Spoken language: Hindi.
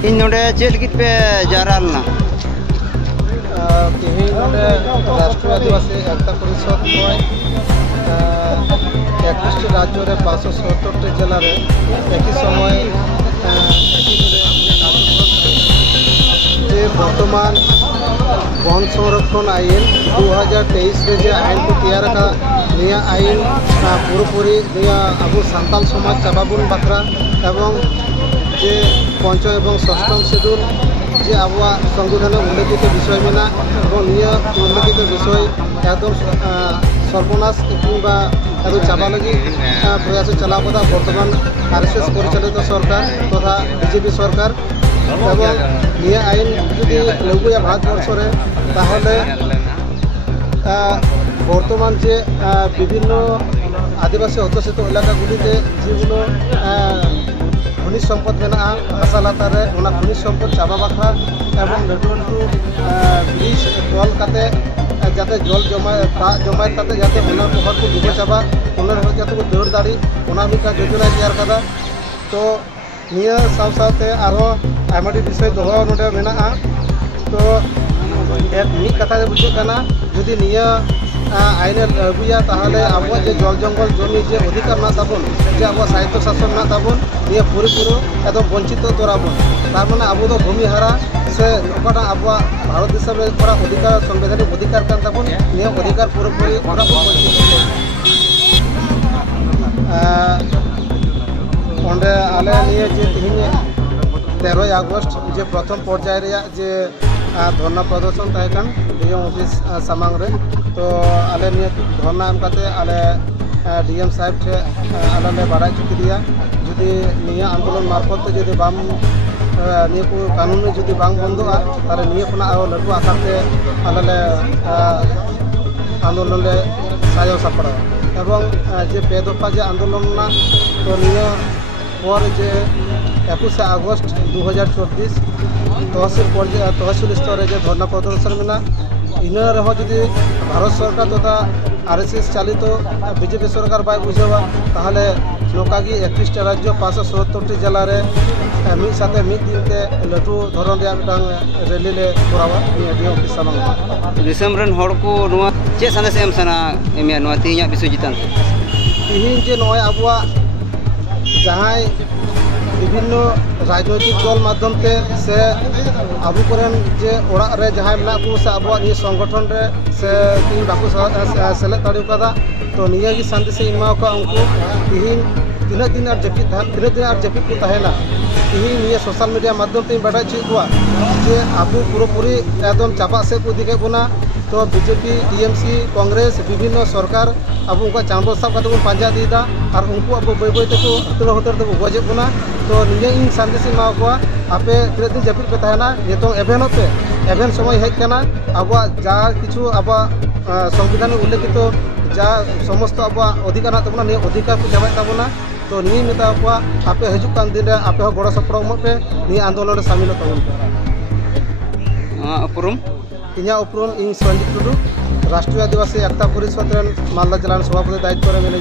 इन नोडे चेल कित पे जारालना तिहिं नोडे राष्ट्रीय आदिवासी एकता परिषद एकटी राज्य रे 577 जिले रे एक ही समय बर्तमान वन संरक्षण आईन 2023 रे जे आईन को तैयार का निया आईन पूरी निया अब सान्ताल समाज चाबाबुन बाखरा एवं जे पंच एवं षष्ठम शेड्यूल जे अब संविधान उल्लेखित विषय मेना निया उल्लेखित विषय एकदम सर्वनाश किंबा एकदम चाबा लगी प्रयास चलाव कदा बर्तमान आरएसएस परिचालित सरकार तथा बीजेपी सरकार एवं निया आईन जुदी लगुया भारतवर्ष रे ताहले बर्तमान जे विभिन्न आदिवासी अध्युषित एलाकागुलिते जेगुलो खनिज सम्पद मेना हासा लातार रे ओना खनिज सम्पद चाबा बाखरा एवं लटू लटू ब्रिज तल काते जाते जल जमाय ताते जाते ओना हर को डुबो चाबा ओना हर जाते को दौड़ दाड़ी ओना मिटा योजना तैयार कदा तो निया साव सावते आरो आयमाटी विषय दोहो नोडे मेना तो एक मिट कथा बुझे कना जुदी निया आईने अगुया ताहले अब जे जल जंगल जमी जे अधिकार ना ताबन जे अब साहित्य शासन ना ताबन निया पूरी एकदम वंचित तोराबन तार माने अब तो भूमिहारा से ओकाटा अब भारत देश में पूरा अधिकार संवैधानिक अधिकार कान ताबन निया अधिकार पूरी पूरा वंचित ओंडे आले निया जे तिहिने 13 अगस्त जे प्रथम पर्याय रे जे धरना प्रदर्शन तहकान डीएम ऑफिस सामांग रे तो आले निया धरना एम काते आले डीएम साहब ठे आले बाड़ाई चुकी दिया जुदी निया आंदोलन मार्फत जुदी बाम निया को कानून में जुदी बांग बंदोआ ताले निया खना आरो लटू आकारते आले आंदोलन ले साजो सापड़ा एवं जे पे दफा जे आंदोलन ना तो निया और जे 21 अगस्त 2024 तहसील स्तर जे धरना प्रदर्शन मेना इन रहो जुदी भारत सरकार तथा आरएसएस चालित बीजेपी सरकार बाय बुझेवा ताहले नोकागी 21 राज्य 577 जिला रे मिद साथे मिद दिन ते लटू धरन रे मिटांग रैली ले करावा डीएम ऑफिस सामने दिसम रन हड़ को नोआ चे सनेस एम सना एमिया नोआ तिहिया विषय जितान तिहिन जे नोय आबुआ जहाय विभिन्न राजनैतिक दल माध्यम ते से आबू करेन जे ओड़ा रे जहाय मेना को से आबुआ नि संगठन रे से तीन बाकू सेले ताड़ी कदा तो निया की शांति से इमा का उनको तिहिन तीन दिन और जपित तीन दिन और जपित को तहेना तिहिन निया सोशल मीडिया माध्यम ते बाडा छि हुआ जे आबू पूरी एकदम चापा से को दिखे गुना तो बीजेपी टीएमसी कांग्रेस विभिन्न सरकार अब उनका चांदो सब का पांजा दीदा और उनको अब बै बै तक हतर हतर तक गजे बना तो निया इन शांति से मा को आपे तीन दिन जपित पे तहना नितो एवेन पे एवेन समय हेज कना अब जा किछु अब संविधान उल्लेखित जा समस्त अब अधिकार ना तबना निया अधिकार को जमाय ताबना तो निया मेता को आपे हजु कान दिन रे आपे हो गड़ सपड़ पे निया आंदोलन रे शामिल तबन पे अपरुम इन्या उपरुम इन संजीत टुडू राष्ट्रीय आदिवासी एकता परिषद मालदा जिला सभापति दायित्व रे मिले